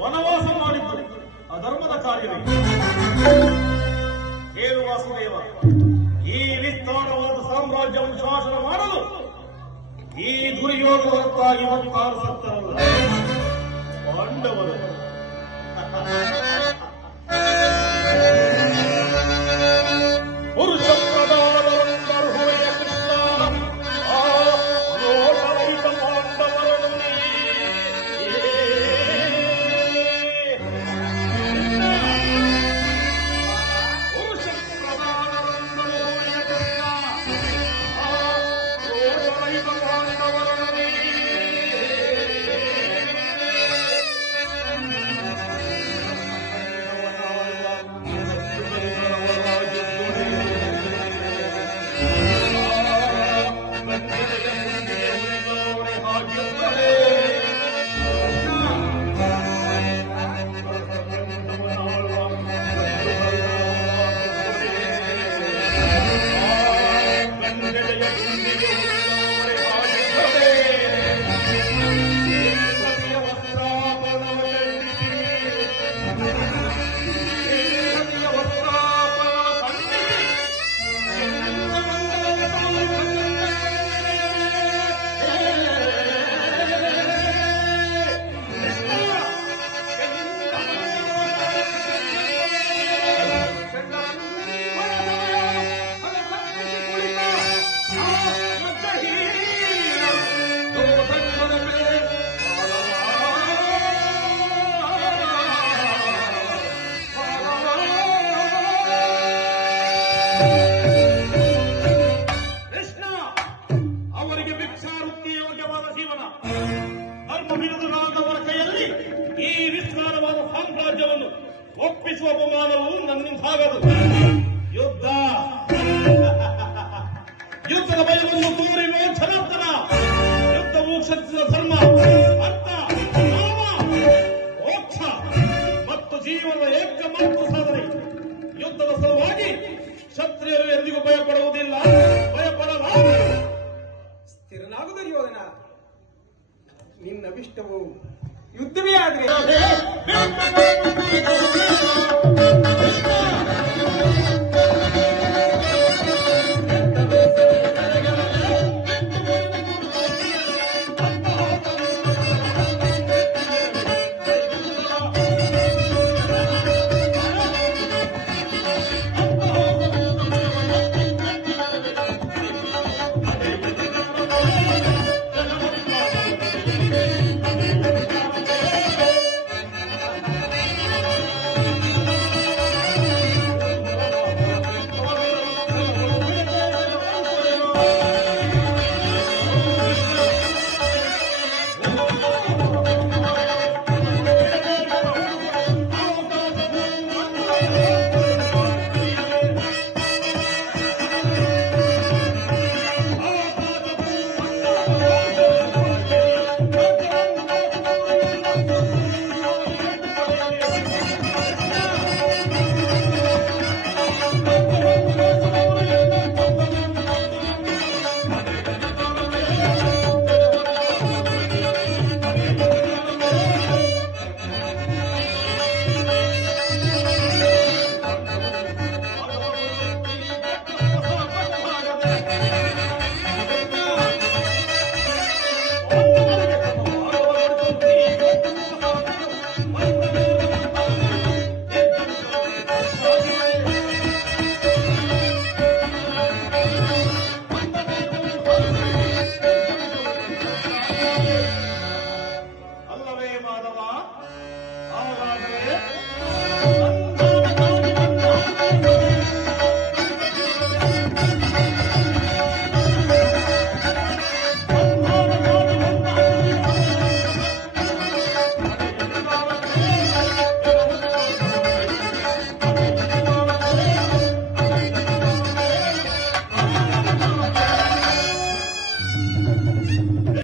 ವನವಾಸ ಮಾಡಿದ್ದು ಅಧರ್ಮದ ಕಾರ್ಯವೇ? ಹೇಳು ವಾಸುದೇವ, ಈ ವಿಸ್ತಾರವಾದ ಸಾಮ್ರಾಜ್ಯವನ್ನು ಶಾಸನ ಮಾಡಲು ಈ ದುರ್ಯೋಧನಕ್ಕಾಗಿ 26 ಸತ್ತರಲ್ಲ ಪಾಂಡವರು. ಪುರುಷ ಪ್ರಧಾನರಂದರು ಹೊಳೆಯ ಕೃಷ್ಣ ಆ ರೋಷರಹಿತ ಪಾಂಡವರನ್ನು ಪುರುಷ ಪ್ರಧಾನರಂದರು ಹೊಳೆಯ ಕೃಷ್ಣ ಆ ರೋಷರಹಿತ ಪಾಂಡವರನ್ನು ಒಪ್ಪಿಸುವ ಅಪಮಾನವು ನನ್ನಿಂದಾಗದು. ಯುದ್ಧದ ಭಯವನ್ನು ತೋರಿರುವ ಜನಾರ್ದನ, ಯುದ್ಧವು ಕ್ಷತ್ರಿಯ ಧರ್ಮ, ಅರ್ಥ, ಕಾಮ, ಮೋಕ್ಷ ಮತ್ತು ಜೀವನದ ಏಕಮಾತ್ರ ಸಾಧನೆ. ಯುದ್ಧದ ಸಲುವಾಗಿ ಕ್ಷತ್ರಿಯರು ಎಂದಿಗೂ ಭಯಪಡುವುದಿಲ್ಲ, ಭಯಪಡಲಾರರು. ಸ್ಥಿರನಾಗು ದುರ್ಯೋಧನ, ನಿನ್ನಭಿಷ್ಟವು ಯುದ್ಧವೇ ಆದರೆ